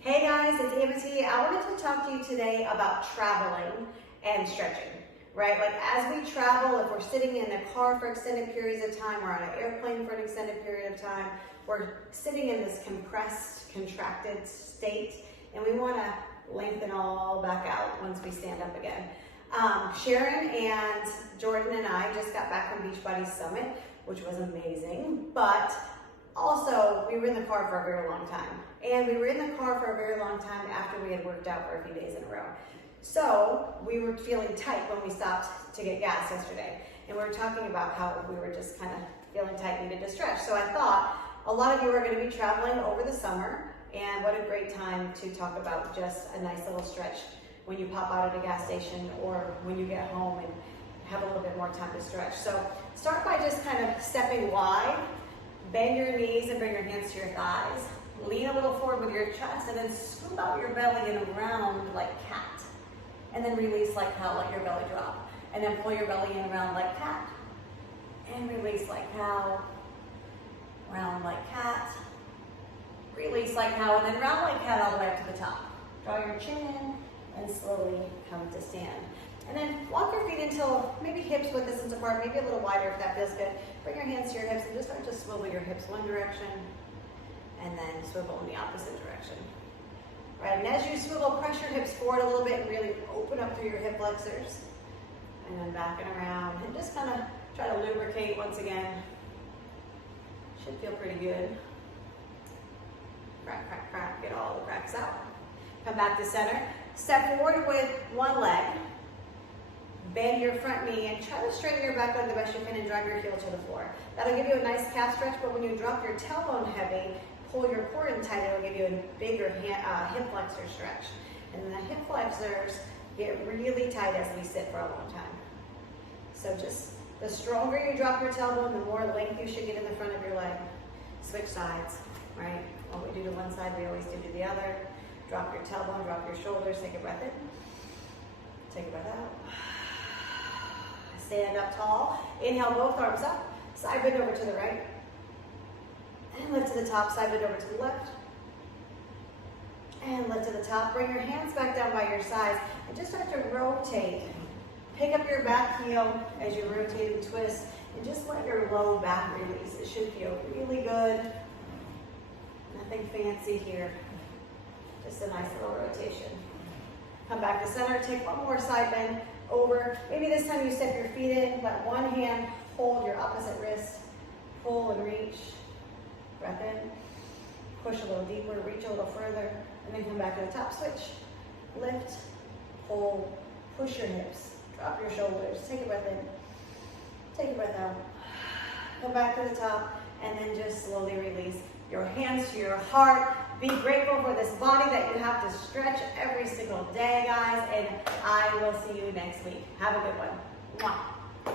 Hey guys, it's Amity. I wanted to talk to you today about traveling and stretching, right? Like as we travel, if we're sitting in the car for extended periods of time, we're on an airplane for an extended period of time, we're sitting in this compressed, contracted state, and we want to lengthen all back out once we stand up again. Sharon and Jordan and I just got back from Beachbody Summit, which was amazing, but also we were in the car for a very long time. And we were in the car for a very long time after we had worked out for a few days in a row. So we were feeling tight when we stopped to get gas yesterday. And we were talking about how we were just kind of feeling tight, needed to stretch. So I thought a lot of you are going to be traveling over the summer, and what a great time to talk about just a nice little stretch when you pop out at a gas station or when you get home and have a little bit more time to stretch. So start by just kind of stepping wide, bend your knees and bring your hands to your thighs. Lean a little forward with your chest and then scoop out your belly and around like cat. And then release like cow, let your belly drop. And then pull your belly in around like cat. And release like cow, round like cat. Release like cow, and then round like cat all the way up to the top. Draw your chin in and slowly come to stand. And then walk your feet until maybe hips width distance apart, maybe a little wider if that feels good. Bring your hands to your hips and just start to swivel your hips one direction and then swivel in the opposite direction. Right, and as you swivel, press your hips forward a little bit and really open up through your hip flexors. And then back and around and just kind of try to lubricate once again. Should feel pretty good. Crack, crack, crack, get all the cracks out. Come back to center. Step forward with one leg. Bend your front knee and try to straighten your back leg the best you can and drive your heel to the floor. That'll give you a nice calf stretch, but when you drop your tailbone heavy, pull your core in tight, it'll give you a bigger hip flexor stretch. And then the hip flexors get really tight as we sit for a long time. So just the stronger you drop your tailbone, the more length you should get in the front of your leg. Switch sides, right? What we do to one side, we always do to the other. Drop your tailbone, drop your shoulders, take a breath in. Take a breath out. Stand up tall. Inhale, both arms up. Side bend over to the right. And lift to the top, side bend over to the left. And lift to the top. Bring your hands back down by your sides and just start to rotate. Pick up your back heel as you rotate and twist and just let your low back release. It should feel really good. Nothing fancy here. Just a nice little rotation. Come back to center. Take one more side bend over. Maybe this time you step your feet in. Let one hand hold your opposite wrist. Pull and reach. Breath in, push a little deeper, reach a little further, and then come back to the top. Switch, lift, pull, push your hips, drop your shoulders, take a breath in, take a breath out, come back to the top, and then just slowly release your hands to your heart. Be grateful for this body that you have to stretch every single day, guys, and I will see you next week. Have a good one. Mwah.